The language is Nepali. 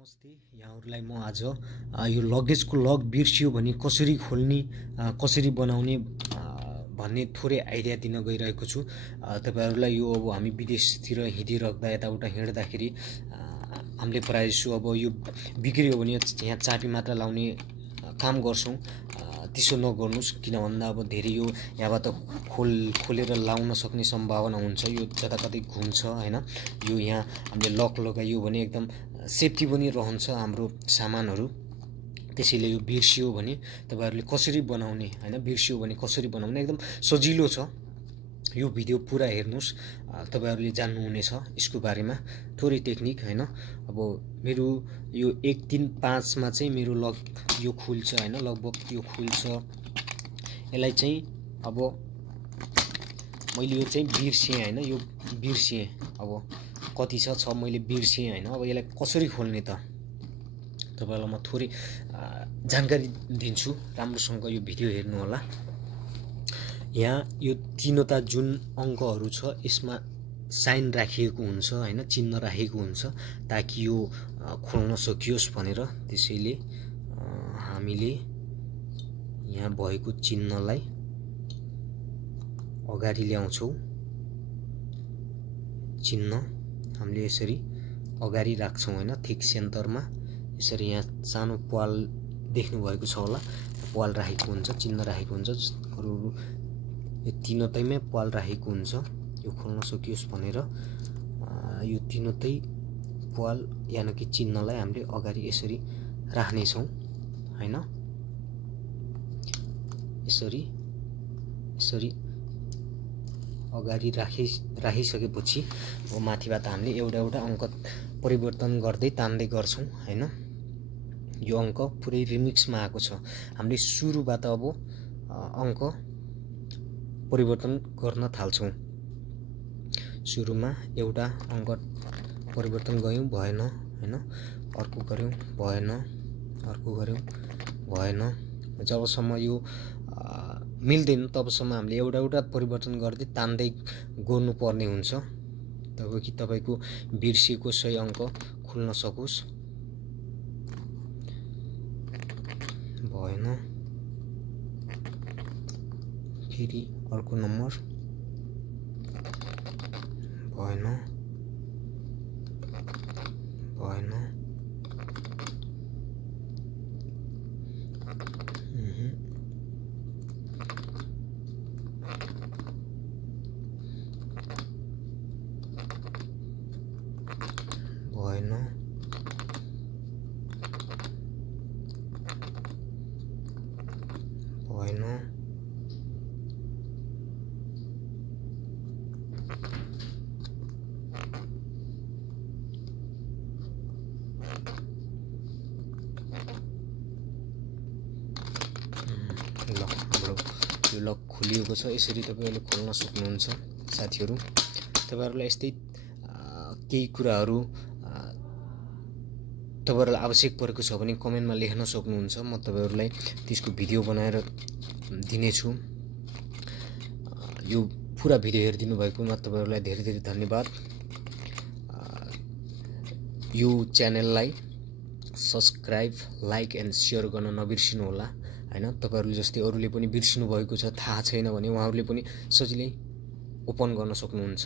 नमस्ते यहाँहरुलाई म आज यो लगेजको लक बिर्सियो भने कसरी खोल्ने कसरी बनाउने भन्ने थोरै आइडिया दिन गइरहेको छु। तपाईहरुलाई यो अब हामी विदेशतिर हिँडिराख्दा यताउता हिँड्दाखेरि हामीले प्रायः जसो अब यो बिग्रियो भने यहाँ चाबी मात्र लाउने काम गर्छौं। त्यसो नगर्नुस्, किन भन्दा अब धेरै यो यहाँबाट खोलेर लाउन सक्ने सम्भावना हुन्छ। यो जताततै घुम्छ हैन। यो यहाँ हामीले लक लगाइयो भने एकदम सेफ्टी पनि रहन्छ हाम्रो सामानहरु। त्यसैले यो बिर्सियो भने तपाईहरुले कसरी बनाउने हैन, बिर्सियो भने कसरी बनाउने एकदम सजिलो छ। यो भिडियो पुरा हेर्नुस्, तपाईहरुले जान्नु हुनेछ यसको बारेमा थोरै टेक्निक हैन। अब मेरो यो 1 3 5 मा चाहिँ मेरो लक यो खुल्छ हैन, लगभग यो खुल्छ। यसलाई चाहिँ अब मैले यो चाहिँ बिर्सिए हैन, यो बिर्सिए। अब कति छ मैले बिर्सिए हैन। अब यसलाई कसरी खोल्ने त तपाईहरुलाई म थोरै जानकारी दिन्छु, राम्रोसँग यो भिडियो हेर्नु होला। यहाँ यो तीनवटा जुन अंकहरु छ यसमा साइन राखिएको हुन्छ हैन, चिन्ह राखिएको हुन्छ ताकि यो खोल्न सकियोस् भनेर। त्यसैले हामीले यहाँ भएको चिन्हलाई अगाडि ल्याउँछौं। चिन्ह हामीले यसरी अगाडि राख्छौं हैन, ठिक सेन्टरमा। यसरी यहाँ सानो प्वाल देख्नु भएको छ होला, प्वाल राखेको हुन्छ, चिन्ह राखेको हुन्छ। अरु यो तीनवटैमा प्वाल राखेको हुन्छ यो खोल्न सकियोस् भनेर। यो तीनवटै प्वाल यानि कि चिन्हलाई हामीले अगाडि यसरी राख्ने छौं हैन। यसरी यसरी अगाडि राखिसकेपछि अब माथिबाट हामीले एउटा एउटा अंक परिवर्तन गर्दै तान्दै गर्छौं हैन। यो अंक पुरै रिमिक्समा आएको छ। हामीले सुरुबाट अब अंक परिवर्तन गर्न थाल्छौं। सुरुमा एउटा अंक परिवर्तन गर्यौं, भएन हैन। अर्को गर्यौं, भएन। अर्को गर्यौं, भएन। जबसम्म यो मिल्दैन तबसम्म हामीले एउटा एउटा परिवर्तन गर्दै तान्दै गर्नु पर्ने हुन्छ ताकि तपाईको बिर्सिएको सही अंक खुल्न सकोस्। भएन। फेरि अर्को नम्बर, भएन। भएन। भएन। भएन। ल हाम्रो यो लक खुलिएको छ। यसरी तपाईहरुले खोल्न सक्नुहुन्छ साथीहरु। तपाईहरुलाई यस्तै केही कुराहरु तपाईहरुलाई आवश्यक परेको छ भने कमेन्टमा लेख्न सक्नुहुन्छ। म तपाईहरुलाई त्यसको भिडियो बनाएर दिनेछु। यो पुरा भिडियो हेरिदिनु भएकोमा तपाईहरुलाई धेरै धेरै धन्यवाद। यो च्यानललाई सब्स्क्राइब, लाइक एन्ड शेयर गर्न नबिर्सिनु होला हैन। तपाईहरुले जस्तै अरूले पनि बिर्सिनु भएको छ, थाहा छैन भने उहाँहरुले पनि सजिलै ओपन गर्न सक्नुहुन्छ।